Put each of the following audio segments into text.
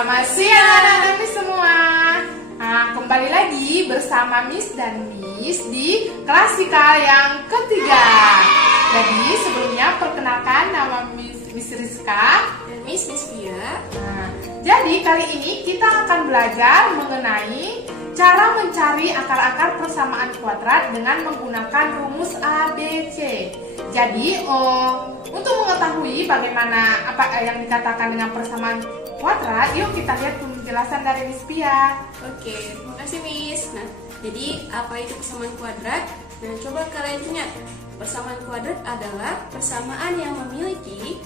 Selamat siang anak-anak Miss semua. Nah, kembali lagi bersama Miss dan Miss di klasikal yang ketiga. Jadi sebelumnya perkenalkan nama Miss Rizka dan Miss Via. Nah, jadi kali ini kita akan belajar mengenai cara mencari akar-akar persamaan kuadrat dengan menggunakan rumus ABC. Jadi untuk mengetahui bagaimana apa yang dikatakan dengan persamaan kuadrat, yuk kita lihat penjelasan dari Miss Pia. Oke, terima kasih Miss. Nah, jadi apa itu persamaan kuadrat? Nah, coba kalian ingat, persamaan kuadrat adalah persamaan yang memiliki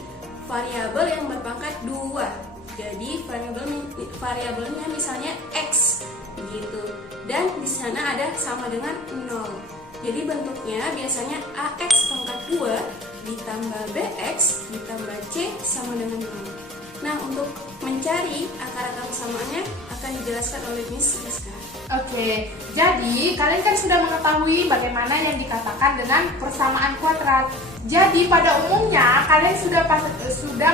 variabel yang berpangkat 2. Jadi variabelnya misalnya x gitu. Dan di sana ada sama dengan 0. Jadi bentuknya biasanya ax pangkat 2 ditambah bx ditambah c sama dengan 0. Nah, untuk mencari akar-akar persamaannya akan dijelaskan oleh Miss Rizka. Oke, jadi kalian kan sudah mengetahui bagaimana yang dikatakan dengan persamaan kuadrat. Jadi pada umumnya kalian sudah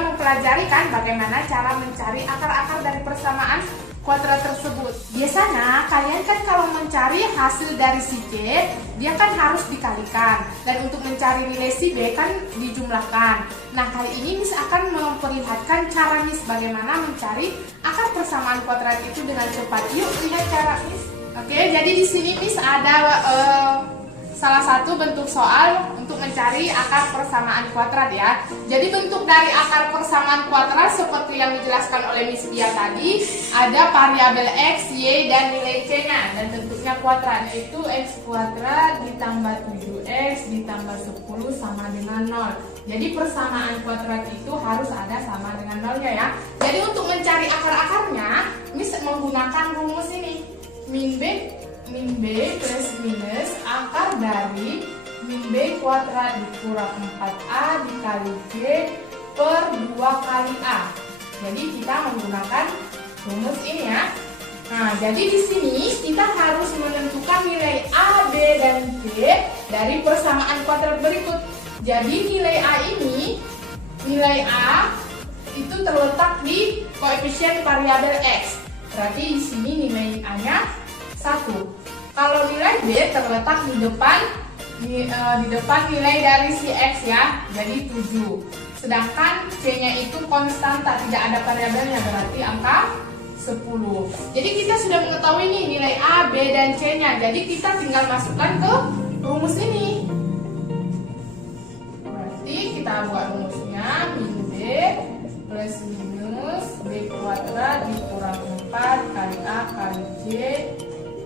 mempelajari kan bagaimana cara mencari akar-akar dari persamaan kuadrat tersebut. Biasanya kalian kan kalau mencari hasil dari si C, dia kan harus dikalikan. Dan untuk mencari nilai si B kan dijumlahkan. Nah, kali ini Miss akan memperlihatkan cara Miss bagaimana mencari akar persamaan kuadrat itu dengan cepat. Yuk lihat cara Miss. Oke, jadi di sini Miss ada salah satu bentuk soal untuk mencari akar persamaan kuadrat ya. Jadi bentuk dari akar persamaan kuadrat seperti yang dijelaskan oleh Miss Dia tadi, ada variabel x, y, dan nilai c-nya dan bentuknya kuadrat, yaitu x kuadrat ditambah 7x ditambah 10 sama dengan 0. Jadi persamaan kuadrat itu harus ada sama dengan 0-nya ya. Jadi untuk mencari akar-akarnya, Miss menggunakan rumus ini. Min B plus minus akar dari min B kuadrat dikurang 4A dikali C per 2 kali A. Jadi kita menggunakan rumus ini ya. Nah, jadi di sini kita harus menentukan nilai A, B, dan C dari persamaan kuadrat berikut. Jadi nilai A ini, nilai A itu terletak di koefisien variabel X. Berarti di sini nilai A-nya 1. Kalau nilai B terletak di depan nilai dari si X ya, jadi 7. Sedangkan C-nya itu konstanta, tidak ada variabelnya, berarti angka 10. Jadi kita sudah mengetahui nih nilai A, B, dan C-nya. Jadi kita tinggal masukkan ke rumus ini. Berarti kita buat rumusnya min B plus minus B kuadrat dikurang 4 kali A kali C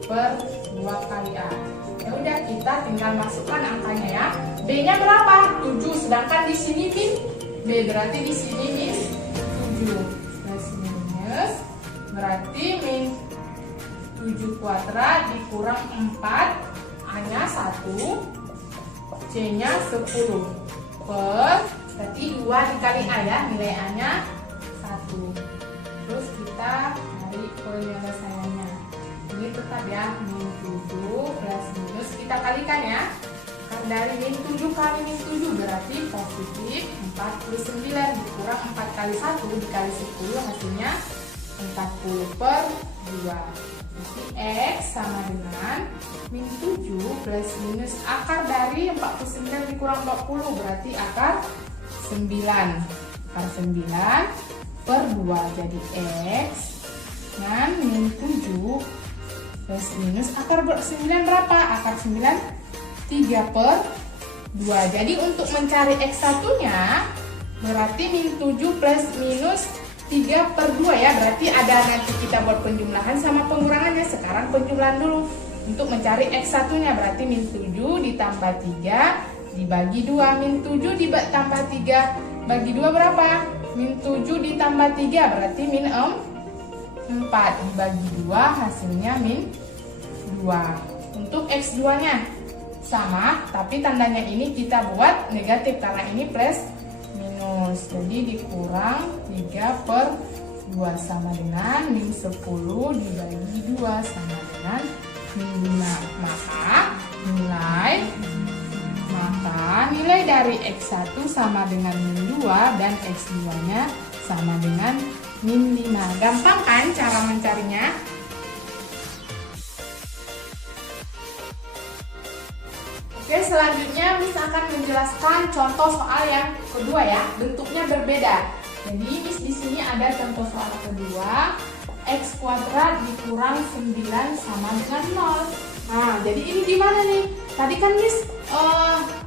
per 2 kali A. Ya udah, kita tinggal masukkan angkanya ya. B-nya berapa? 7. Sedangkan di sini min B, berarti di sini min 7 plus minus berarti min 7 kuadrat dikurang 4, A-nya 1, C-nya 10 per berarti 2 dikali A ya, nilai A-nya 1. Terus kita cari penyelesaiannya. Ini tetap ya, min 7 plus minus kita kalikan ya. Dari min 7 kali min 7 berarti positif 49 dikurang 4 kali 1 dikali 10 hasilnya 40 per 2. Jadi X sama dengan min 7 plus minus akar dari 49 dikurang 40 berarti akar 9. Akar 9 per 2 jadi X dengan min 7 plus minus akar 9 berapa? Akar 9 3 per 2. Jadi untuk mencari X1 nya berarti min 7 plus minus 3 per 2 ya. Berarti ada nanti kita buat penjumlahan sama pengurangannya. Sekarang penjumlahan dulu. Untuk mencari X1 nya berarti min 7 ditambah 3 dibagi 2. Min 7 ditambah 3 bagi 2 berapa? Min 7 ditambah 3 berarti min 4 dibagi 2 hasilnya min 2. Untuk X2 nya sama, tapi tandanya ini kita buat negatif karena ini plus minus. Jadi dikurang 3 per 2 sama dengan min 10 dibagi 2 sama dengan min 5. Maka nilai dari X1 sama dengan min 2 dan X2 nya sama dengan min 5. Gampang kan cara mencarinya? Oke, selanjutnya Miss akan menjelaskan contoh soal yang kedua ya. Bentuknya berbeda. Jadi Miss di sini ada contoh soal kedua, x kuadrat dikurang 9 sama dengan 0. Nah, jadi ini gimana nih? Tadi kan Miss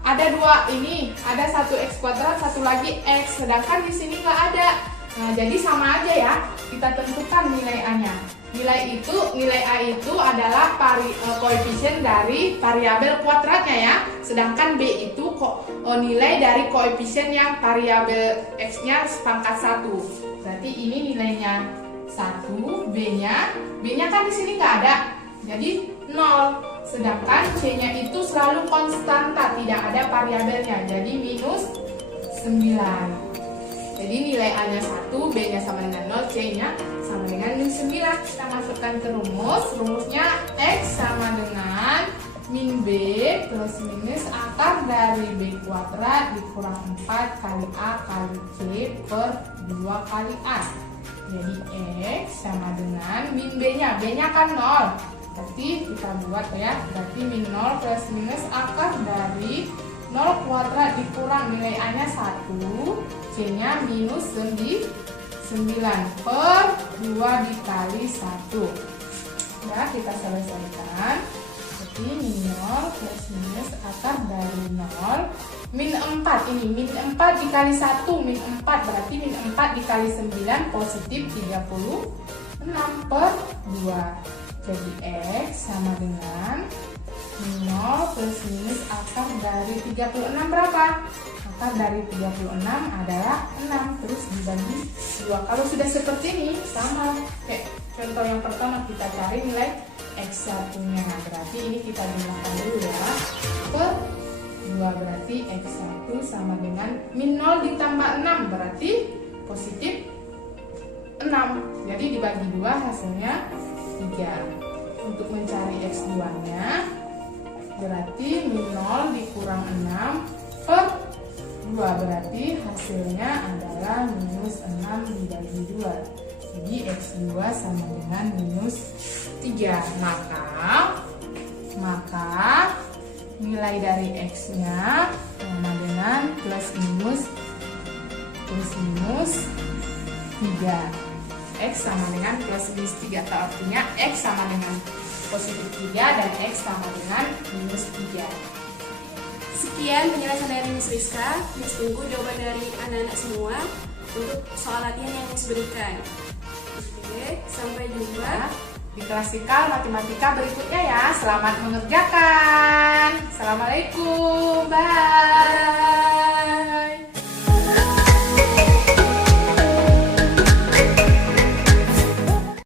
ada dua ini, ada satu x kuadrat, satu lagi x, sedangkan di sini nggak ada. Nah, jadi sama aja ya. Kita tentukan nilai A-nya. Nilai A itu adalah koefisien dari variabel kuadratnya ya. Sedangkan B itu nilai dari koefisien yang variabel X-nya pangkat 1. Berarti ini nilainya 1, B-nya kan di sini nggak ada. Jadi 0. Sedangkan C-nya itu selalu konstanta, tidak ada variabelnya. Jadi minus 9. Jadi nilai A-nya 1, B-nya sama dengan 0, C-nya sama dengan minus 9. Kita masukkan ke rumus. Rumusnya X sama dengan min B plus minus akar dari B kuadrat dikurang 4 kali A kali C per 2 kali A. Jadi X sama dengan min B-nya. B-nya kan 0. Berarti kita buat ya. Berarti min 0 plus minus akar dari 0 kuadrat dikurang nilai A-nya 1, C-nya minus 9 per 2 dikali 1. Ya, kita selesaikan. Jadi min 0 plus minus akar dari 0 min 4. Ini min 4 dikali 1, min 4 berarti min 4 dikali 9 positif 36 per 2. Jadi X sama dengan 0 plus minus akar dari 36 berapa? Akar dari 36 adalah 6, terus dibagi 2. Kalau sudah seperti ini, sama kayak contoh yang pertama, kita cari nilai X1-nya. Berarti ini kita gunakan dulu ya. Per 2 berarti X1 sama dengan min 0 ditambah 6 berarti positif 6. Jadi dibagi 2 hasilnya 3. Untuk mencari X2-nya berarti min 0 dikurang 6 per 2 berarti hasilnya adalah minus 6 dibagi 2. Jadi X2 sama dengan minus 3. Maka nilai dari X-nya sama dengan plus minus 3. X sama dengan plus minus 3, atau artinya X sama dengan positif 3 dan X sama dengan minus 3. Sekian penjelasan dari Miss Rizka. Miss tunggu jawaban dari anak-anak semua untuk soal latihan yang Miss berikan. Oke, sampai jumpa di klasikal matematika berikutnya ya. Selamat mengerjakan. Assalamualaikum. Bye.